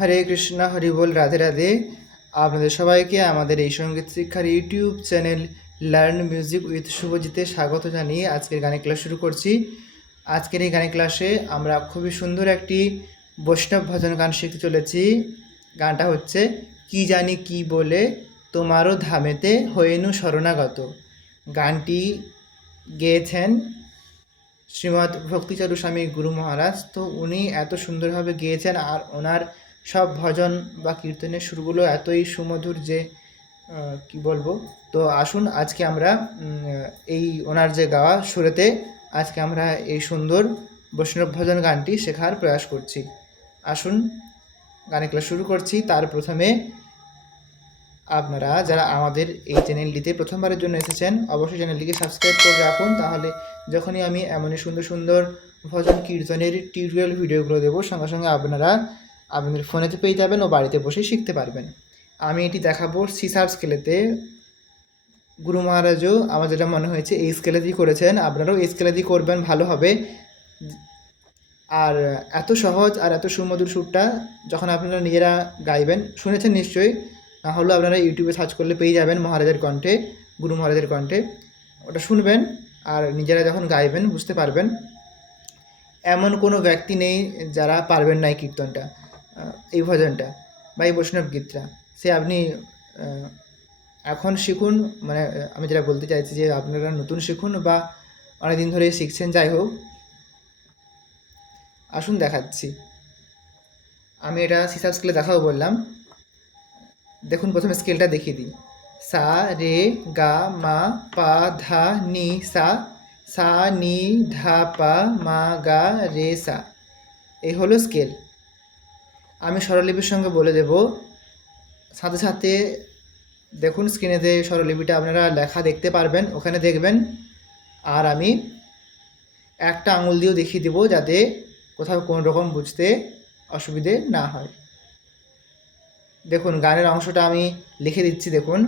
হরে কৃষ্ণ, হরি বল, রাধে রাধে। আপনাদের সবাইকে আমাদের এই সঙ্গীত শিক্ষার YouTube channel learn music with শুভজিতে স্বাগত জানিয়ে আজকের গানের ক্লাস শুরু করছি। আজকের এই গানের ক্লাসে আমরা খুবই সুন্দর একটি বৈষ্ণব ভজন গান শিখতে চলেছি। গানটা হচ্ছে কি জানি কি বলে তোমারও ধামেতে হয়েনু শরণাগত। গানটি গেয়েছেন শ্রীমৎ ভক্তিচারু স্বামী গুরু মহারাজ। তো উনি এত সুন্দরভাবে গেয়েছেন, আর ওনার সব ভজন বা কীর্তনের সুরগুলো এতই সুমধুর যে কি বলবো। তো আসুন আজকে আমরা এই ওনার যে গাওয়া সুরেতে আজকে আমরা এই সুন্দর বৈষ্ণব ভজন গানটি শেখার প্রয়াস করছি। আসুন গানের ক্লাস শুরু করছি। তার প্রথমে আপনারা যারা আমাদের এই চ্যানেলটিতে প্রথমবারের জন্য এসেছেন অবশ্যই চ্যানেলটিকে সাবস্ক্রাইব করে রাখুন, তাহলে যখনই আমি এমনই সুন্দর সুন্দর ভজন কীর্তনের টিউটোরিয়াল ভিডিওগুলো দেবো সঙ্গে সঙ্গে আপনারা আপনাদের ফোনেতে পেয়ে যাবেন ও বাড়িতে বসে শিখতে পারবেন। আমি এটি দেখাবো সিসার স্কেলেতে। গুরু মহারাজও আমার যেটা মনে হয়েছে এই স্কেলেতেই করেছেন, আপনারাও এই স্কেলেতেই করবেন, ভালো হবে। আর এত সহজ আর এত সুমধুর সুরটা যখন আপনারা নিজেরা গাইবেন, শুনেছেন নিশ্চয়ই, না হলেও আপনারা ইউটিউবে সার্চ করলে পেয়ে যাবেন মহারাজের কণ্ঠে, গুরু মহারাজের কণ্ঠে। ওটা শুনবেন আর নিজেরা যখন গাইবেন বুঝতে পারবেন। এমন কোনো ব্যক্তি নেই যারা পারবেন না এই কীর্তনটা, এই ভজনটা বা এই বৈষ্ণব গীতটা। সে আপনি এখন শিখুন, মানে আমি যেটা বলতে চাইছি যে আপনারা নতুন শিখুন বা অনেকদিন ধরে শিখছেন, যাই হোক। আসুন দেখাচ্ছি। আমি এটা সিসার স্কেলে দেখাবো বললাম। দেখুন প্রথমে স্কেলটা দেখিয়ে দিই। সা রে গা মা পা ধা নি সা, সা নি ধা পা মা গা রে সা। এই হলো স্কেল। আমি স্বরলিপির সঙ্গে বলে দেব, সাথে সাথে দেখুন স্ক্রিনেতে স্বরলিপিটা আপনারা লেখা দেখতে পারবেন, ওখানে দেখবেন। আর আমি একটা আঙুল দিয়েও দেখিয়ে দেবো যাতে কোথাও কোনো রকম বুঝতে অসুবিধে না হয়। দেখুন গানের অংশটা আমি লিখে দিচ্ছি। দেখুন,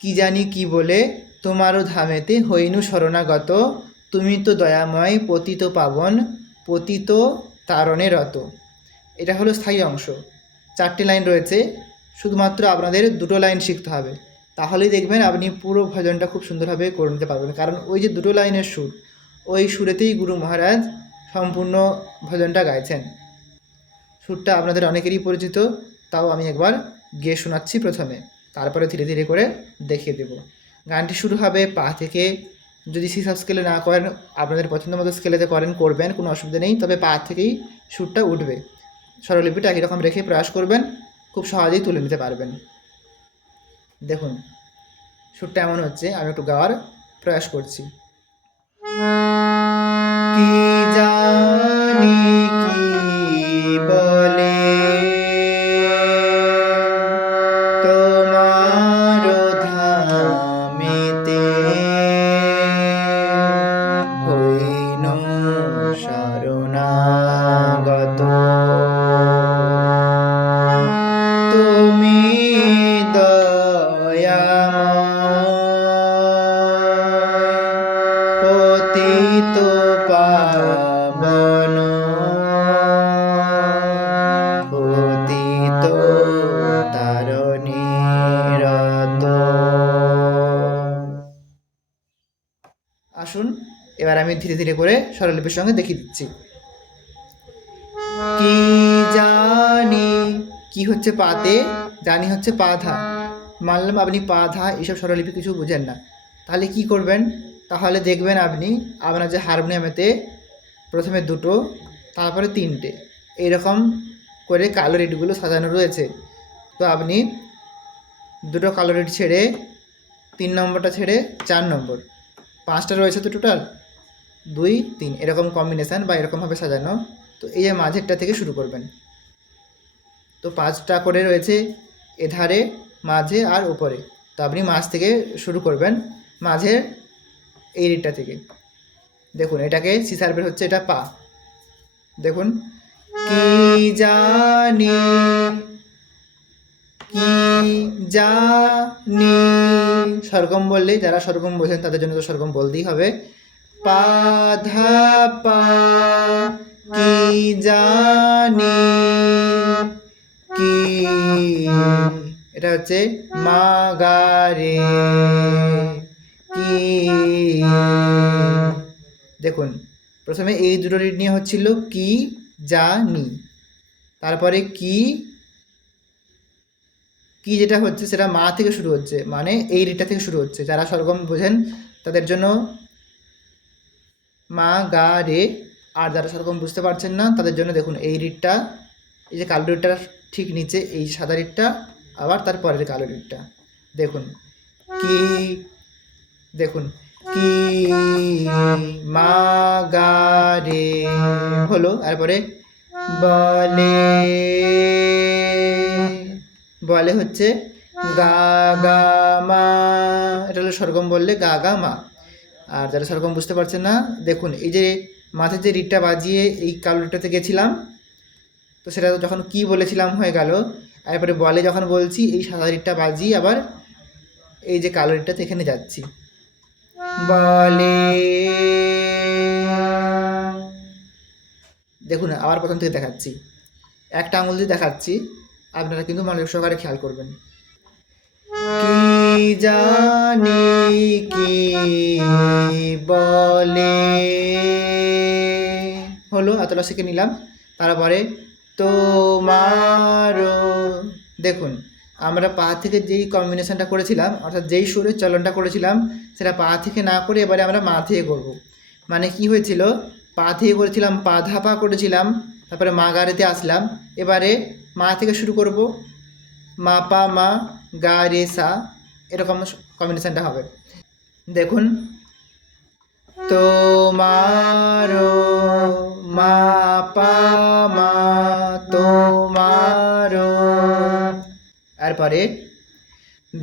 কি জানি কি বলে তোমারও ধামেতে হইনু শরণাগত, তুমি তো দয়াময় পতিত পাবন, পতিত তারণে রত। এটা হলো স্থায়ী অংশ। 4টে লাইন রয়েছে, শুধুমাত্র আপনাদের 2টো লাইন শিখতে হবে, তাহলেই দেখবেন আপনি পুরো ভজনটা খুব সুন্দরভাবে করে নিতে পারবেন। কারণ ওই যে 2টো লাইনের সুর, ওই সুরেতেই গুরু মহারাজ সম্পূর্ণ ভজনটা গাইছেন। সুরটা আপনাদের অনেকেরই পরিচিত, তাও আমি একবার গেয়ে শোনাচ্ছি প্রথমে, তারপরে ধীরে ধীরে করে দেখিয়ে দেব। গানটি শুরু হবে পা থেকে। যদি সিসার স্কেলে না করেন, আপনাদের পছন্দ মতো স্কেলেতে করবেন, কোনো অসুবিধা নেই, তবে পা থেকেই সুরটা উঠবে। স্বরলিপিটা একই রেখে প্রয়াস করবেন, খুব সহজেই তুলে নিতে পারবেন। দেখুন সুরটা এমন হচ্ছে, আমি একটু গাওয়ার প্রয়াস করছি। কি জানি কি বলে তোমার ধামেতে হইনু শরণাগত, তুমি দয়াময় পতিত পাবন, পতিত তারণে রত। আসুন এবার আমি ধীরে ধীরে করে স্বরলিপির সঙ্গে দেখিয়ে দিচ্ছি। কি জানি, কি হচ্ছে পাতে, জানি হচ্ছে পা ধা। মানলাম আপনি পা ধা এইসব স্বরলিপি কিছু বুঝেন না, তাহলে কি করবেন? তাহলে দেখবেন আপনি আপনার যে হারমোনিয়ামেতে প্রথমে 2টো, তারপরে 3টে, এইরকম করে কালো রিডগুলো সাজানো রয়েছে। তো আপনি 2টো কালো রিড ছেড়ে 3 নম্বরটা ছেড়ে 4 নম্বর, 5টা রয়েছে তো টোটাল, 2 3 এরকম কম্বিনেশান বা এরকমভাবে সাজানো। তো এই যে মাঝেরটা থেকে শুরু করবেন। তো 5টা করে রয়েছে এধারে, মাঝে আর উপরে। তো আপনি মাঝ থেকে শুরু করবেন, মাঝের এই রিডটা থেকে। দেখুন এটাকে সি শার্পের হচ্ছে এটা পা। দেখুন, কি জানি কি জানি, সরগম বললে, যারা সরগম বোঝেন তাদের জন্য তো সরগম বলতেই হবে। পা ধা পা, কি জানি এটা হচ্ছে মা গা রে কি। দেখুন প্রথমে এই দুটো রিড নিয়ে হচ্ছিল কি যা নি, তারপরে কি কি যেটা হচ্ছে সেটা মা থেকে শুরু হচ্ছে, মানে এই রিডটা থেকে শুরু হচ্ছে। যারা স্বরগম বোঝেন তাদের জন্য মা গা রে, আর যারা সেরকম বুঝতে পারছেন না তাদের জন্য দেখুন এই রিডটা, এই যে কালো রিডটার ঠিক নিচে এই সাদা রিডটা, আবার তার পরের কালো রিডটা। দেখুন কি, দেখুন কি মা গা রে হলো, তারপরে বলে, বলে হচ্ছে গা গা মা, এটা হলো স্বরগম বললে গা গা মা। আর যারা সেরকম বুঝতে পারছেন না দেখুন এই যে মাথায় যে রিডটা বাজিয়ে এই কালো রিডটাতে গেছিলাম, তো সেটা যখন কি বলেছিলাম হয়ে গেল, এরপরে বলে যখন বলছি এই সাদা রিডটা বাজিয়ে আবার এই যে কালো রিডটাতে এখানে যাচ্ছি, বলে। দেখুন আবার প্রথম থেকে দেখাচ্ছি, একটা আঙুল দিয়ে দেখাচ্ছি, আপনারা কিন্তু মনোযোগ সহকারে খেয়াল করবেন। কি জানি কি বলে হলো, এতটা শিখে নিলাম। তারপরে তোমারও, দেখুন আমরা পা থেকে যেই কম্বিনেশনটা করেছিলাম, অর্থাৎ যেই সুরের চলনটা করেছিলাম সেটা পা থেকে না করে এবারে আমরা মা থেকে করবো। মানে কি হয়েছিল, পা থেকে করেছিলাম, পা ধাপা করেছিলাম, তারপরে মা গাড়িতে আসলাম, এবারে মা থেকে শুরু করব, মা পা মা গা রে সা, এরকম কম্বিনেশনটা হবে। দেখুন তোমারো মা পা মা তোমারো, তারপরে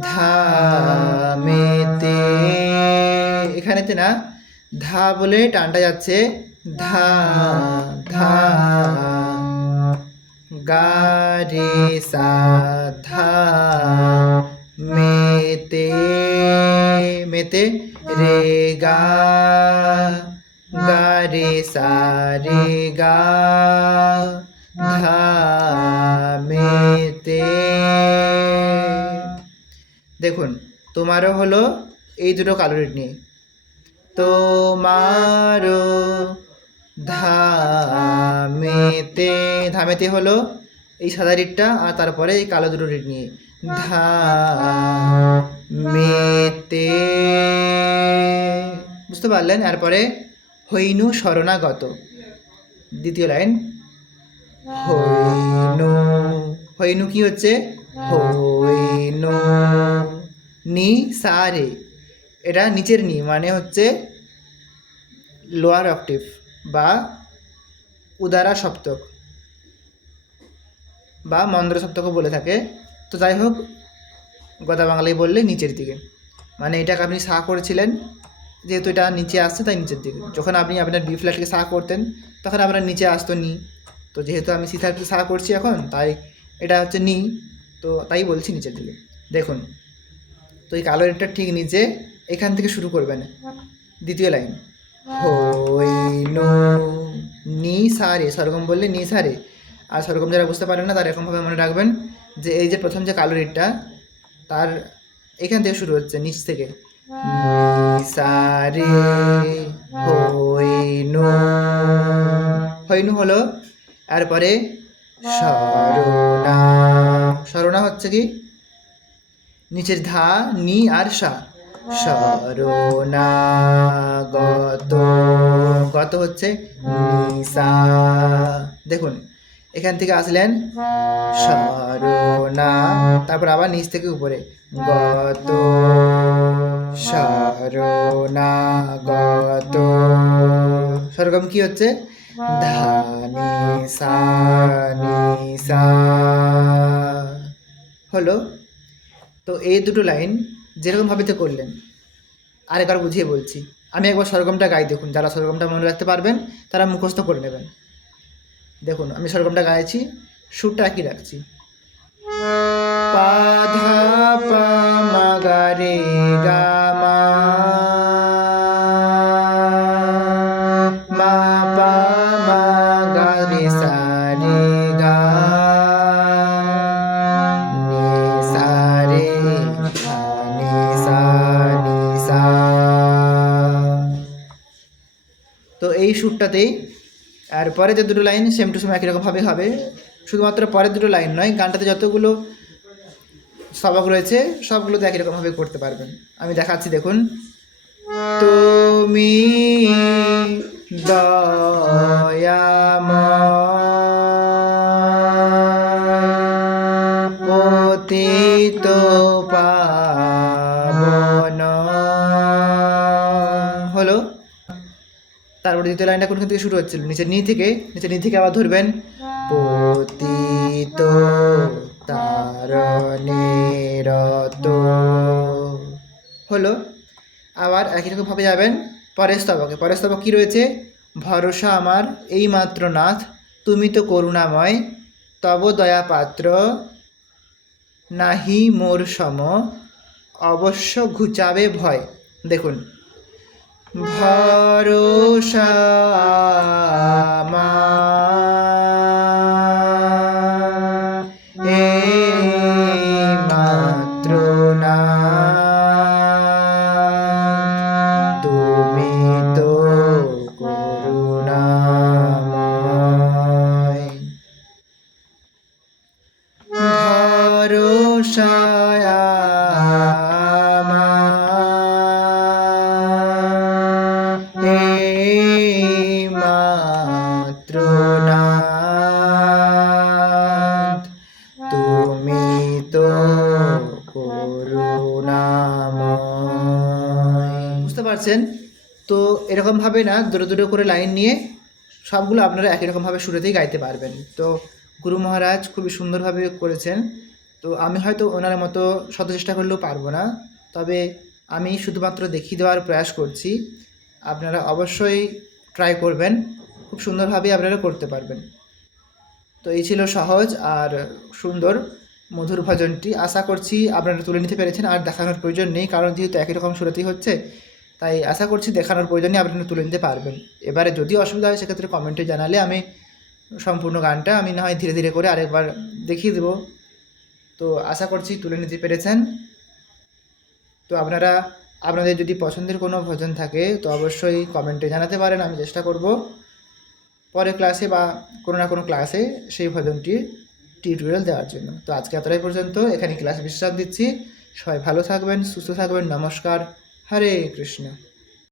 ধামেতে, এখানেতে না ধা বলে টানটা যাচ্ছে, ধা ধা গা রে সা ধা, মেতে মেতে রে গা গা রে সা রে গা ধা মেতে। দেখুন তোমারও হলো এই দুটো কালো রিড নিয়ে, তোমারও ধামেতে, ধামেতে হলো এই সাদা রিডটা, আর তারপরে এই কালো দুটো রিড নিয়ে ধা মেতে, বুঝতে পারলেন। এরপরে হইনু শরণাগত, দ্বিতীয় লাইন হইনু, হইনু কি হচ্ছে, হইনু নি সা রে, এটা নিচের নি মানে হচ্ছে লোয়ার অক্টিভ বা উদারা সপ্তক বা মন্দ্র সপ্তকও বলে থাকে। তো যাই হোক গদা বাংলায় বললে নিচের দিকে, মানে এটাকে আপনি সা করেছিলেন, যেহেতু এটা নিচে আসছে তাই নিচের দিকে। যখন আপনি আপনার বি ফ্ল্যাটকে সা করতেন তখন আপনার নিচে আসতো নি, তো যেহেতু আমি সি ফ্ল্যাটকে সা করছি এখন তাই এটা হচ্ছে নি, তো তাই বলছি নিচের দিকে। দেখুন তো এই কালো রেটটা ঠিক নিচে, এখান থেকে শুরু করবেন, দ্বিতীয় লাইন হইনু নি সা রে, স্বরগম বললে নি সা রে। আর স্বরগম যারা বুঝতে পারেন না তারা এরকমভাবে মনে রাখবেন যে এই যে প্রথম যে কালো রেটটা তার এখান থেকে শুরু হচ্ছে নিচ থেকে, নি সা রে হইনু, হইনু হলো। এরপরে শরণা, শরণা হচ্ছে কি নিচের ধা নি আর সা, শরণাগত, গত হচ্ছে নিসা। দেখুন এখান থেকে আসলেন শরণা, তারপর আবার নিচ থেকে উপরে গত, শরণাগত, সেরকম কি হচ্ছে ধানি সা নিসা হলো। তো এই দুটো লাইন যেরকমভাবে তো করলেন, আরেকবার বুঝিয়ে বলছি, আমি একবার স্বরগমটা গাই, দেখুন যারা স্বরগমটা মনে রাখতে পারবেন তারা মুখস্থ করে নেবেন। দেখুন আমি স্বরগমটা গাইছি, সুরটা একই রাখছি, পা ধা পা মা গা রে গা মা, মা পা মা গা রে সা রে গা, নি সা সুরটাতেই। আর পরে যে দুটো লাইন সেম টু সেম একই রকমভাবে হবে, শুধুমাত্র পরের দুটো লাইন নয়, গানটাতে যতগুলো স্তবক রয়েছে সবগুলোতে একই রকমভাবে করতে পারবেন। আমি দেখাচ্ছি, দেখুন। তুমি দয়াময় পতিত পাবন হলো। তারপরে দ্বিতীয় লাইনটা কোনখান থেকে শুরু হচ্ছিল, নিচে নি থেকে আবার ধরবেন, পতিত তারণেরত হলো। আবার একই রকমভাবে যাবেন পরের স্তবক কী রয়েছে, ভরসা আমার এইমাত্র নাথ, তুমি তো করুণাময়, তব দয়া পাত্র নাহি মোর সম, অবশ্য ঘুচাবে ভয়। দেখুন, ভরসা আমার এইমাত্র নাথ, তুমি তো করুণাময়, ভরসা আমার এইমাত্র নাথ, তুমি তো করুণাময়। বুঝতে পারছেন তো? এরকমভাবে না, দুটো দুটো করে লাইন নিয়ে সবগুলো আপনারা একই রকমভাবে শুরুতেই গাইতে পারবেন। তো গুরু মহারাজ খুবই সুন্দরভাবে করেছেন। তো আমি হয়তো ওনার মতো শত চেষ্টা করলেও পারবো না, তবে আমি শুধুমাত্র দেখিয়ে দেওয়ার প্রয়াস করছি। আপনারা অবশ্যই ট্রাই করবেন, খুব সুন্দরভাবে আপনারা করতে পারবেন। তো এই ছিল সহজ আর সুন্দর মধুর ভজনটি। আশা করছি আপনারা তুলে নিতে পেরেছেন, আর দেখানোর প্রয়োজন নেই, কারণ যেহেতু একই রকম সুরতেই হচ্ছে, তাই আশা করছি দেখানোর প্রয়োজনে আপনারা তুলে নিতে পারবেন। এবারে যদি অসুবিধা হয় সেক্ষেত্রে কমেন্টে জানালে আমি সম্পূর্ণ গানটা আমি না হয় ধীরে ধীরে করে আরেকবার দেখিয়ে দেবো। তো আশা করছি তুলে নিতে পেরেছেন। তো আপনাদের যদি পছন্দের কোনো ভজন থাকে তো অবশ্যই কমেন্টে জানাতে পারেন, আমি চেষ্টা করব পরের ক্লাসে বা কোনো না কোনো ক্লাসে সেই ভজনটির টিউটোরিয়াল দেওয়ার জন্য। তো আজকে এতটাই পর্যন্ত, এখানে ক্লাস বিশ্রাম দিচ্ছি। সবাই ভালো থাকবেন, সুস্থ থাকবেন। নমস্কার। হরে কৃষ্ণ।